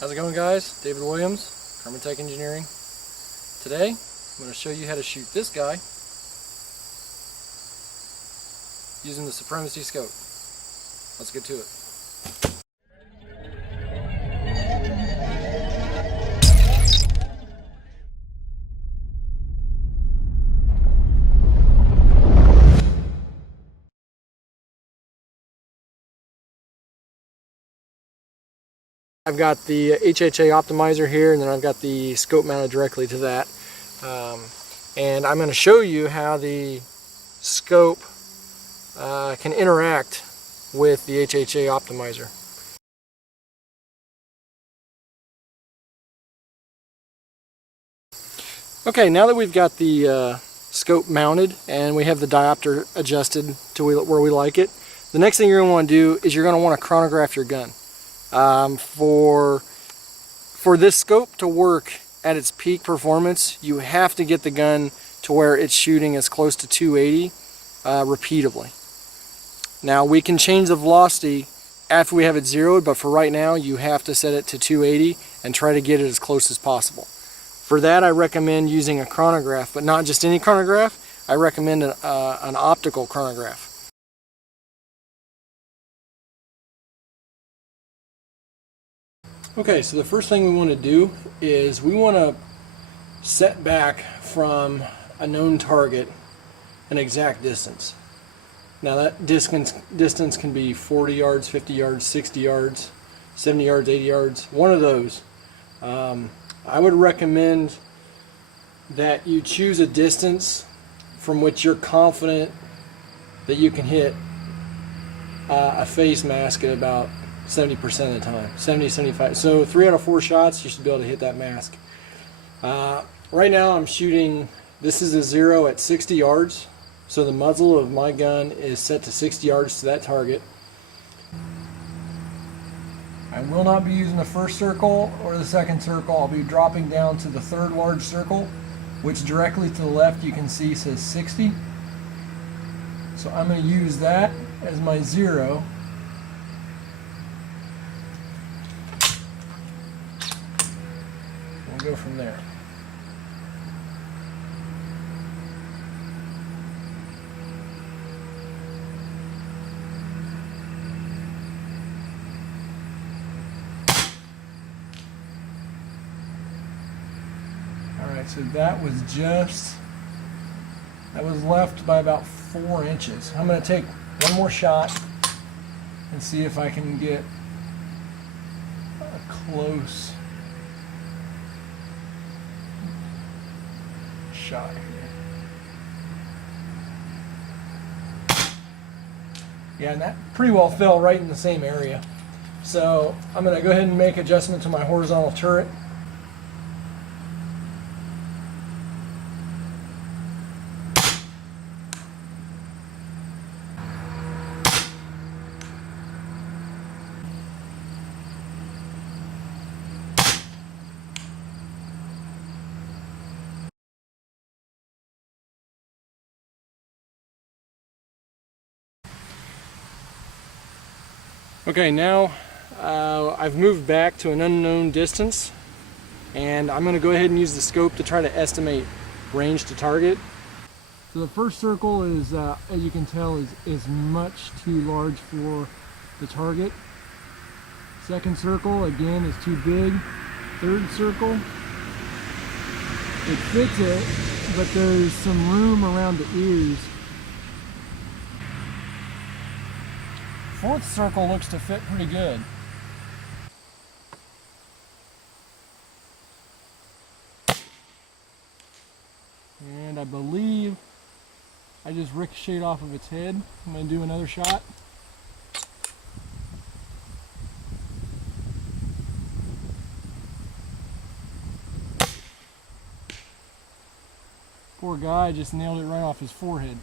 How's it going, guys? David Williams, Carmatech Engineering. Today, I'm going to show you how to shoot this guy using the Supremacy Scope. Let's get to it. I've got the HHA optimizer here, and then I've got the scope mounted directly to that. And I'm going to show you how the scope can interact with the HHA optimizer. Okay, now that we've got the scope mounted and we have the diopter adjusted to where we like it, the next thing you're going to want to do is you're going to want to chronograph your gun. For this scope to work at its peak performance, you have to get the gun to where it's shooting as close to 280 repeatably. Now we can change the velocity after we have it zeroed, but for right now you have to set it to 280 and try to get it as close as possible. For that, I recommend using a chronograph, but not just any chronograph. I recommend an optical chronograph. Okay, so the first thing we want to do is we want to set back from a known target an exact distance. Now that distance can be 40 yards, 50 yards, 60 yards, 70 yards, 80 yards, one of those. I would recommend that you choose a distance from which you're confident that you can hit a face mask at about 70% of the time, 70, 75. So 3 out of 4 shots, you should be able to hit that mask. Right now I'm shooting, this is a 0 at 60 yards. So the muzzle of my gun is set to 60 yards to that target. I will not be using the first circle or the second circle. I'll be dropping down to the third large circle, which directly to the left you can see says 60. So I'm going to use that as my 0. Go from there. Alright, so that was left by about 4 inches. I'm going to take one more shot and see if I can get a close shot here. Yeah, and that pretty well fell right in the same area. So I'm going to go ahead and make adjustment to my horizontal turret. Okay, now I've moved back to an unknown distance, and I'm going to go ahead and use the scope to try to estimate range to target. So the first circle is, as you can tell, is much too large for the target. Second circle, again, is too big. Third circle, it fits it, but there's some room around the ears. Fourth circle looks to fit pretty good. And I believe I just ricocheted off of its head. I'm going to do another shot. Poor guy just nailed it right off his forehead.